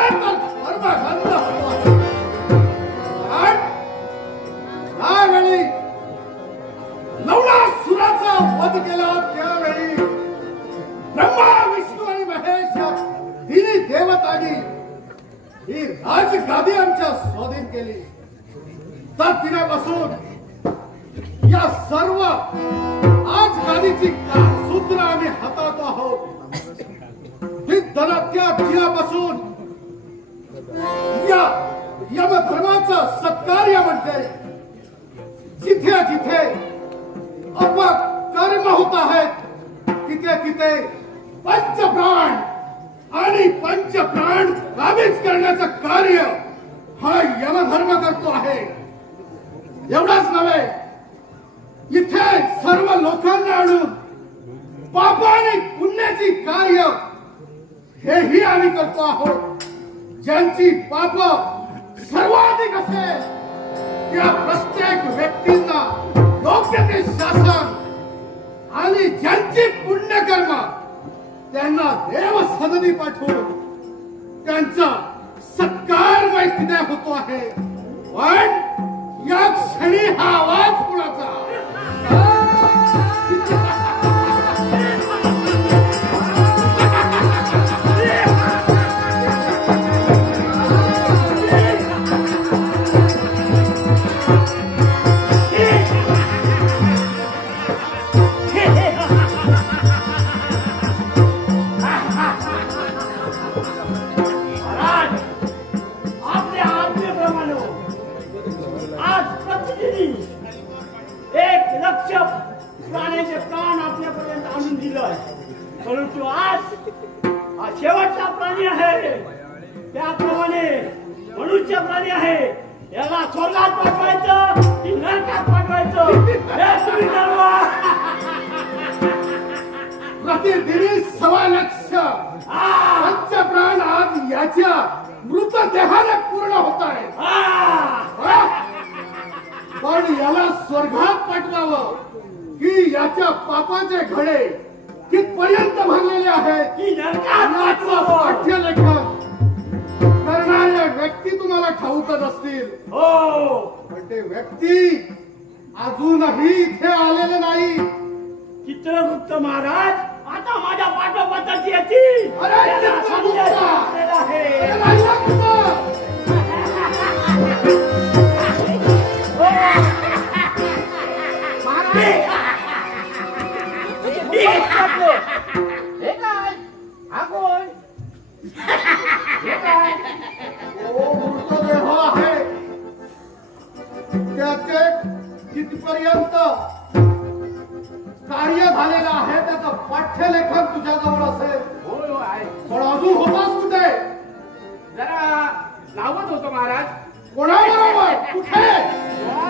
तर कर्मगंध होतो. त्यावेळी लवणासुराचा वध केला त्यावेळी ब्रह्मा विष्णू आणि महेश या तिन्ही देवतांनी ही राजगादी आमच्या स्वाधीन केली. तर तिनापासून या सर्व आज गादीची सूत्र आम्ही हाताळतो आहोत. त्या दिनापासून या यमधर्माचं सत्कार्य म्हणते. जिथे जिथे अपकर्म होत आहेत तिथे तिथे पंचप्राण आणि पंचप्राण काबीज करण्याचं कार्य हा यमधर्म करतो आहे. एवढंच नव्हे, इथे सर्व लोकांना आणून पाप आणि पुण्याची कार्य हेही आम्ही करतो आहोत. ज्यांची पाप सर्वाधिक असेल त्या प्रत्येक व्यक्तींना योग्य ते शासन आणि ज्यांची पुण्यकर्म त्यांना देव सदनी पाठवून त्यांचा सत्कार मैत्रिण्या होतो आहे. पण या क्षणी हा आवाज कुणाचा? परंतु आज हा शेवटचा प्राणी आहे. त्याप्रमाणे मनुष्य प्राणी आहे. याला स्वर्गात पाठवायचं की नरकात पाठवायचं हे तुम्ही ठरवा. प्रतिदिनी 1.25 लाख पंचप्राण आज याच्या मृतदेहाने पूर्ण होत आहेत. पण याला स्वर्गात पाठवावं की याच्या पापाचे घडे कितपर्यंत भरलेले आहे की नरकात पाठ्यलेखन करणाऱ्या व्यक्ती तुम्हाला ठाऊकच असतील. हो, पण ते व्यक्ती अजूनही इथे आलेले नाही. चित्रगुप्त महाराज आता माझ्या पाठोपाठ येतील. मृतदेह आहे त्याचे कितपर्यंत कार्य झालेलं आहे त्याचं पाठ्यलेखन तुझ्याजवळ असेल. पण अजून होतास कुठे? जरा लावत होतो महाराज. कोणाबरोबर? कुठे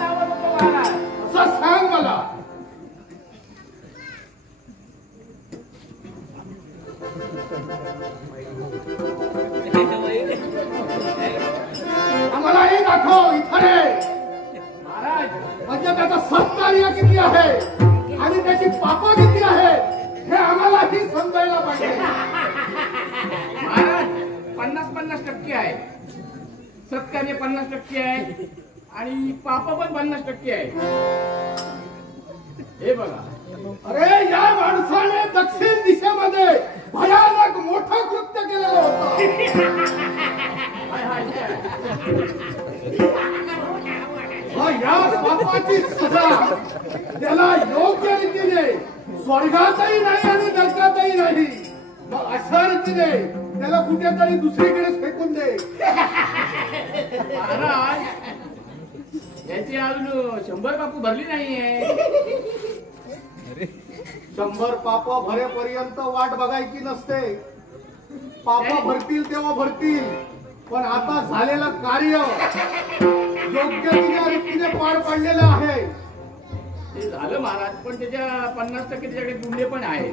लावत होतो महाराज? असं सांग मला. आम्हालाही दाखव इथे. महाराज म्हणजे त्याचं सत्कार्य किती आहे आणि त्याची पापं किती आहे हे आम्हालाही समजायला पाहिजे. महाराज 50-50% आहे. सत्कार्य 50% आहे आणि पाप पण 50% आहे. हे बघा. अरे या माणसाने दक्षिण दिशेमध्ये भयानक मोठं कृत्य केलेलं होतं. या पापाची सजा त्याला योग्य रीतीने स्वर्गातही नाही आणि नरकातही नाही. मग अशा रीतीने त्याला कुठेतरी दुसरीकडे फेकून दे. महाराज याची अजून 100 पापू भरली नाहीये. 100 पाप भरेपर्यंत वाट बघायची नसते. पाप भरतील तेव्हा भरतील. पण आता झालेलं कार्य योग्य रीतीने पार पाडलेलं आहे. ते झालं महाराज. पण त्याच्या 50% त्याच्याकडे गुन्हे पण आहे.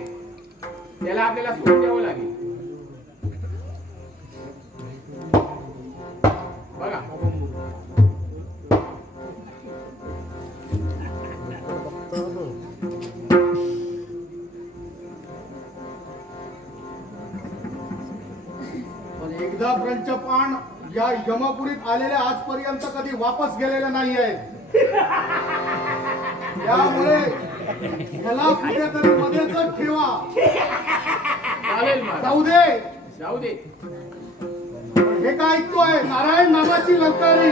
त्याला आपल्याला सोडून द्यावं लागेल. बघा एकदा पंचप्राण या यमपुरीत आलेले आजपर्यंत कधी वापस गेलेले नाही आहेत. त्यामुळे ह्याला कुठेतरी मध्येच ठेवा. चालेल महाराज. जाऊ दे. जाऊ दे. हे काय ऐकतोय? नारायण नामाची लंकारी.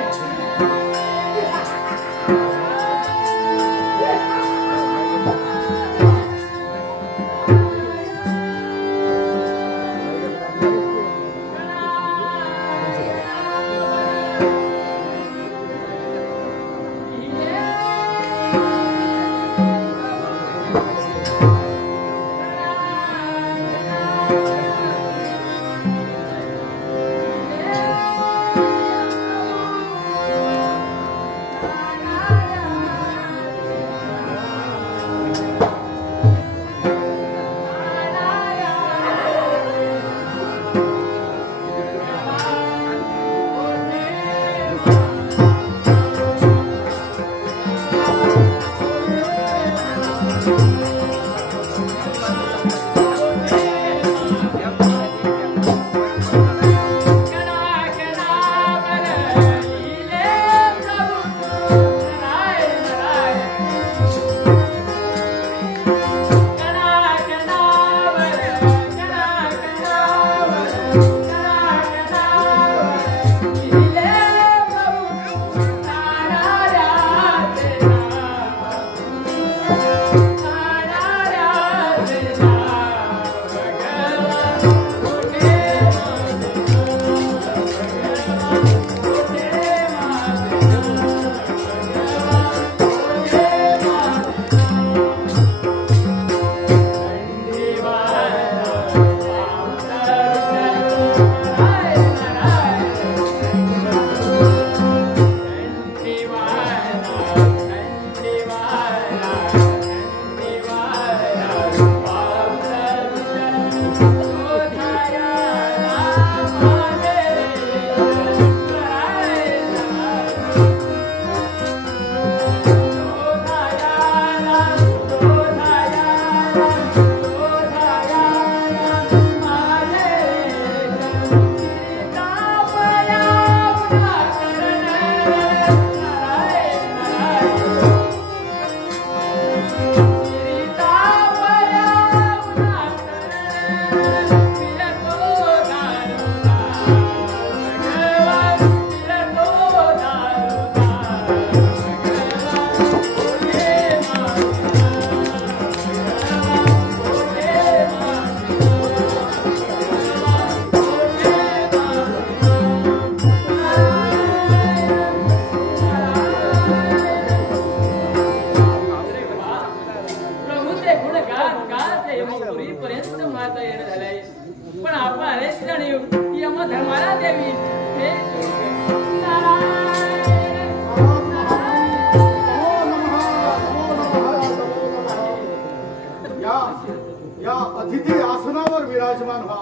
अतिथी आसनावर विराजमान व्हा.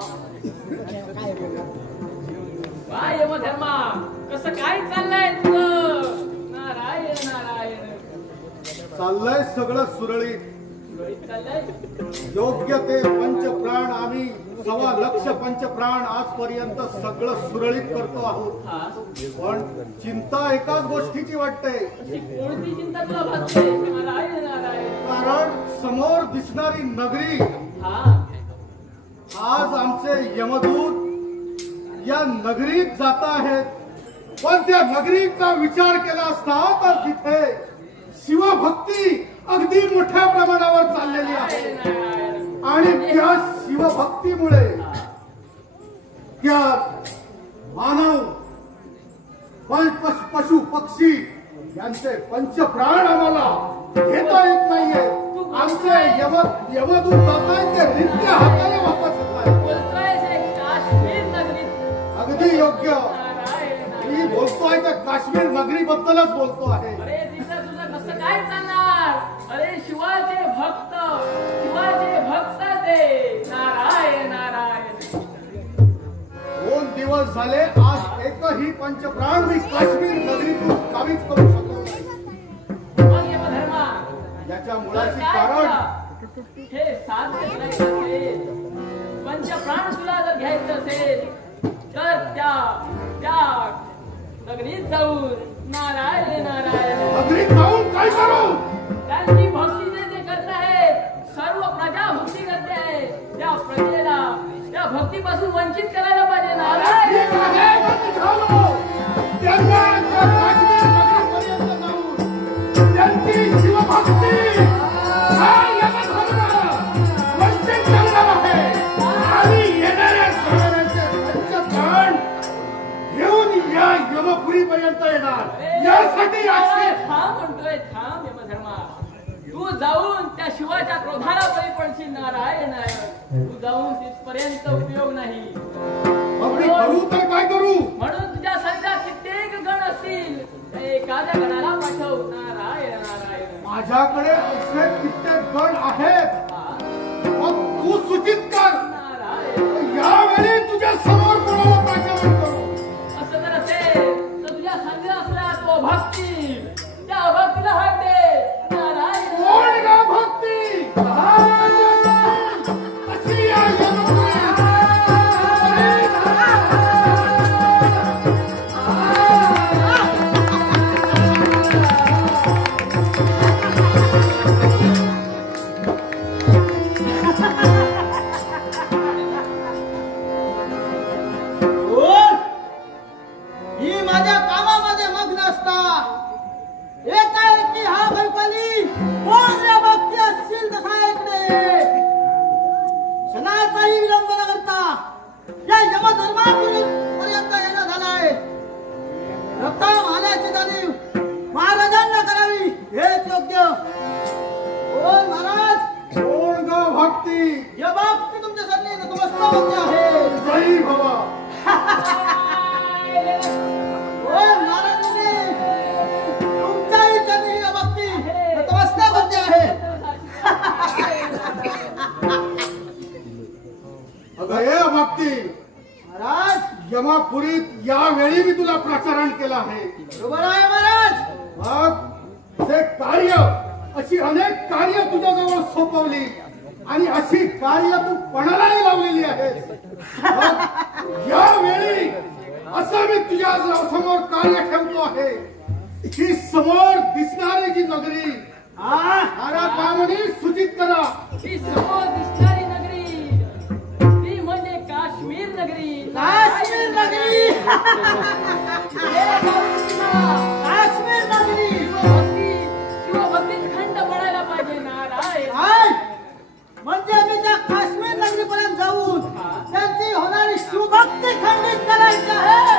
काय यमधर्मा, कसं काय चाललंय तुझं? नारायण नारायण. चाललंय सगळं सुरळीत. चाललंय योग्य ते पंचप्राण आम्ही 1.25 लक्ष पंचप्राण आजपर्यंत सगळं सुरळीत करतो आहोत. पण चिंता एकाच गोष्टीची वाटते. कोणती चिंता तुला भासते? नारायण नारायण. कारण समोर दिसणारी नगरी, आज आमचे यमदूत या नगरीत जात आहेत. पण त्या नगरीचा विचार केला असता तर तिथे शिवभक्ती अगदी मोठ्या प्रमाणावर चाललेली आहे. आणि त्या शिवभक्तीमुळे त्या मानव, पशु पक्षी यांचे पंचप्राण आम्हाला घेता येत नाहीये. आमचे यमदूत जात आहेत ते रित्या हाताने वापस येत आहेत. काश्मीर नगरीत. अगदी योग्य. मी बोलतोय त्या काश्मीर नगरीबद्दलच बोलतो आहे. अरे तिथं तुझं कसं काय चालणार? अरे शिवाचे भक्त ते. नारायण नारायण. 2 दिवस झाले आज एकही पंचप्राण मी काश्मीर नगरीतून काबीज करू शकलो नाही. मग यमधर्मा, याच्या मुळाचे कारण हे साध्य करायचं असेल, पंचप्राण तुला जर घ्यायचं असेल तर नगरीत जाऊन नारायण नारायण नगरीत जाऊन काय करू? त्यांची भक्ती जे करत आहेत सर्व प्रजा भक्ती करते आहे त्या प्रजेला त्या भक्तीपासून वंचित करायला पाहिजे नारायण ठीक आहे, पण निघालो. त्यांना त्या काश्मीर नगरीपर्यंत जाऊन त्यांची शिवभक्ती हा यमधर्म वंचित करणार आहे आणि येणाऱ्या सणांचे पंचप्राण घेऊन या यमपुरीपर्यंत येणार. यासाठी असे थांब म्हणतोय थांब यमधर्मा तू जाऊन त्या शिवाच्या क्रोधाला बळी पडशील नारायण तू जाऊन तिथपर्यंत उपयोग नाही. आपण करू तर काय करू? म्हणून तुझ्या सैन्यात कित्येक गण असतील त्या एखाद्या गणाला पाठव नारायण नारायण माझ्याकडे असे कित्येक गण आहेत. मग तू सूचित कर. नारायण यावेळी तुझ्या समोर कोणाला पाचारण करू? असं जर असेल तर तुझ्या संघ असला तो भक्ती त्या भक्तीला हात दे नारायण कोण ना भक्ती अशी या यमपुरीत. ही माझ्या कामामध्ये मग्न असता एकाएकी हा बैपाली कोण रे भक्ती असतील तसा इकडे क्षणाचाही विलंब न करता या यमधर्मापर्यंत येणं झालाय. रक्ता माल्याची जाणीव महाराजांना करावी हेच योग्य. ओ महाराज, कोण ग भक्ती? या भक्ती तुमच्यासाठी नतमस्तक आहे. जय बाबा. ओ महाराजांनी तुमच्याही चरणी ही भक्ती नतमस्तक होते आहे. अगं हे भक्ती, महाराज यमापुरीत यावेळी मी तुला प्रचारण केलं आहे. बरोबर आहे महाराज. मग जे कार्य अशी अनेक कार्य तुझ्याजवळ सोपवली आणि अशी कार्य तू कोणालाही लावलेली आहेस. मग यावेळी असं मी तुझ्या समोर कार्य ठेवतो आहे की समोर दिसणारी जी नगरी सारा कामाने सूचित करा. ती समोर दिसणारी नगरी ती म्हणजे काश्मीर नगरी काश्मीर नगरी. हे गावकीला काश्मीर नगरी. शिवभक्तीत खंड पडायला पाहिजे नारायण काय म्हणजे मी त्या काश्मीर नगरीपर्यंत जाऊन त्यांची होणारी शिवभक्ती खंडित करायची आहे.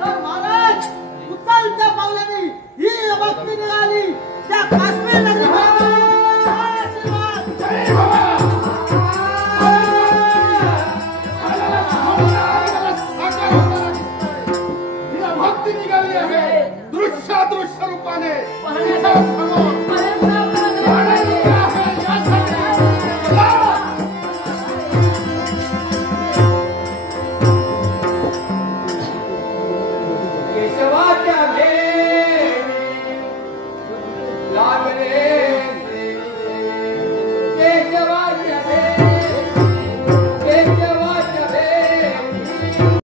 तर महाराज उचलत्या पावलांनी ही भक्ती निघाली त्या काश्मीर नगरीपर्यंत. आशीर्वाद. जय बाबा. हिला भक्ती निघाली आहे दृश्य रूपाने.